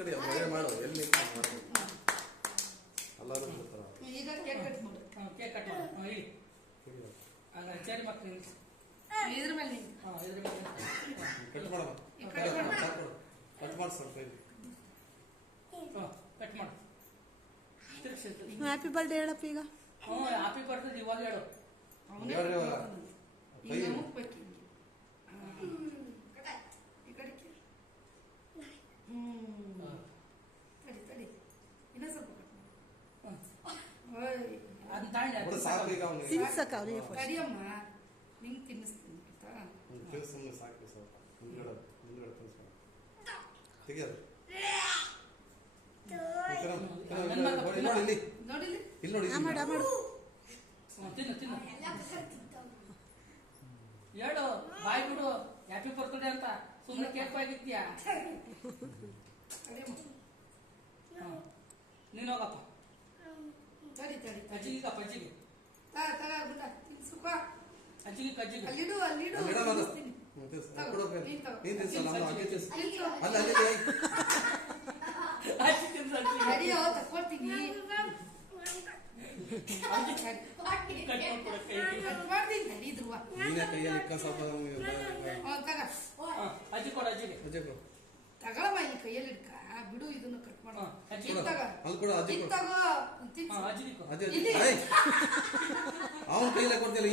ಕಡೆ ಮಾಡು ಎಲ್ಲಿ ಎಲ್ಲರೂ ಈಗ ಕೇಕ್ ಕಟ್ ಮಾಡು. ಕೇಕ್ ಕಟ್ ಮಾಡು. ಇಡಿ ಅಲ್ಲ ಚೇರಿ ಮಕ್ಕಳು ಇದ್ರ ಮೇಲೆ ಇದ್ರ ಮೇಲೆ ಕಟ್ ಮಾಡಮ್ಮ. ಕಟ್ ಮಾಡಿ ಸ್ವಲ್ಪ ಕಟ್ ಮಾಡು. ಹ್ಯಾಪಿ ಬರ್ಡೇ ಹೇಳಪ್ಪ ಈಗ. ಹ್ಯಾಪಿ ಬರ್ಡೇ ಇವಾಗ ಹೇಳು. ಈಗ ಮುಗ್ಬೇಕು ಈ ಕಡೆ ತಡಿ ತಡಿ ಇನ್ನೂ ಸ್ವಲ್ಪ ಕಟ್ ಮಾಡು. ಅದನ್ನ ತಾಂಡಿ ಸಾಕು ಈಗ ಅವನಿಗೆ ತಿನ್ಸಕ್ಕ ಅವ್ರಿಗೆ ಫಸ್ಟ್. ತಡಿಯಮ್ಮ ನಿಂಗೆ ತಿನ್ನಿಸ್ತೀನಿ ಆಯ್ತಾ. ಸುಮ್ಮನೆ ಸಾಕು ಸ್ವಲ್ಪ ಮುಂದ್ಗಡೆ ತೆಗಿಯೋದು ನೋಡಿಲಿ ಇಲ್ಲಿ ನೋಡಿ ಮಾಡು ಮಾಡು. ತಿನ್ನು ತಿನ್ನು ಹೇಳು ಬಾಯ್ ಬಿಡು ಹ್ಯಾಪಿ ಬರ್ತ್ಡೇ ಅಂತ ಸುಮ್ಮನೆ ಕೇಕ್ ಬಾಯ್ಗಿತ್ತೀಯಾ. ನೀನು ಹೋಗಪ್ಪ ತಡಿ ತಡಿ ಅಜ್ಜಿಗೆ ಕಪ್ಪ ಅಜ್ಜಿಗೆ ತಗ ಬಿಡ ತಿನ್ಸುಪ್ಪ. ಅಜ್ಜಿಗೆ ಕಜ್ಜಿಗೆ ಅಲ್ಲಿಡು ಅಲ್ಲಿಡು ತಿನ್ನಿಸ್ತೀನಿ. ಅಜ್ಜಿ ತಿನ್ಸು ಅಜ್ಜಿಗೆ. ತಡಿಯೋ ತಕ್ಕೊಡ್ತೀನಿ. ಕಟ್ ಮಾಡ್ತೀನಿ ತಡಿ ಧ್ರುವ. ನೀನೇ ಕೈಯಲ್ಲಿ ಸ್ವಲ್ಪ ತಗ ಅಜ್ಜಿ ಕೊಡು ಅಜ್ಜಿಗೆ. ತಗೊಳಮ್ಮ ಇಲ್ಲಿ ಕೈಯಲ್ಲಿ ಇಡ್ಕ ಬಿಡು ಇದನ್ನ ಕಟ್ ಮಾಡು. ಅಜ್ಜಿ ತಗೋ ಅಜ್ಜಿ ತಗೋ ಅಜ್ಜಿಗೆ ಅವನ ಕೈಯಲ್ಲೇ ಕೊಡ್ತಿಲ್ಲ.